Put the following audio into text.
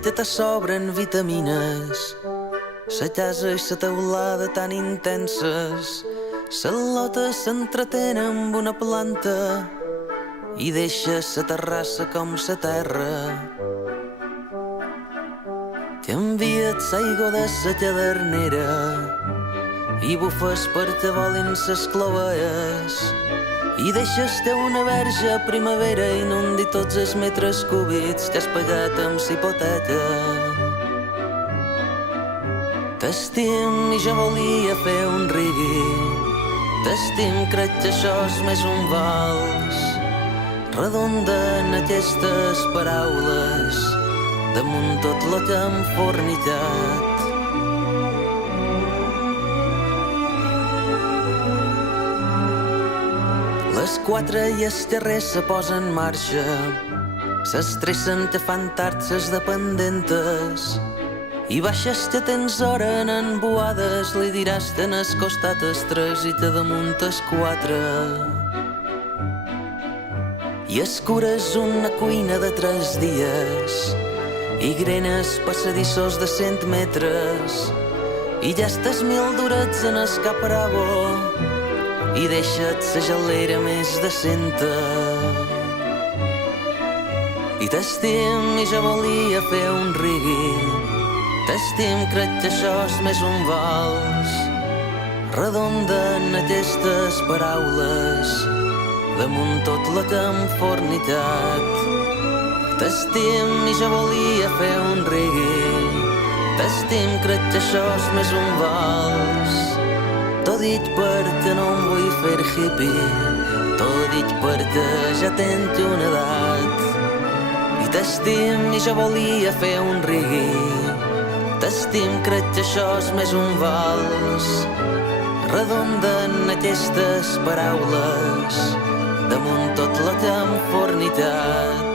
que te sobren vitamines. La casa i la teulada tan intenses. La lota s'entretén amb una planta i deixa la terrassa com la terra. Canvia't l'aigua de la cadernera i bufes perquè volin les clovelles i deixes te una verge a primavera i inundi tots els metres cúbits que has pagat amb la hipoteca. T'estim i jo volia fer un reggae. T'estim, crec que això és més un vals. Redonden aquestes paraules damunt tot lo que hem fornicat. Les 4 i el carrer se posa en marxa. S'estressen que fan tard ses dependentes i baixes que tens hora en embuades. Li diràs que n'has costat es 3 i te damunt es 4. I escures una cuina de 3 dies i grenes passadissos de 100 metres i ja estàs 1000 durets en el capravo i deixa't la gelera més decenta. I t'estim i jo volia fer un reggae. T'estim, crec que això és més un vals. Redonden aquestes paraules damunt tot lo que hem fornicat. T'estim i jo volia fer un reggae. T'estim, crec que això és més un vals. T'ho dic perquè no em vull fer hippie. T'ho dic perquè ja tens una edat. I t'estim i jo volia fer un reggae. T'estim, crec que això és més un vals. Redonden aquestes paraules damunt tot lo que hem fornicat.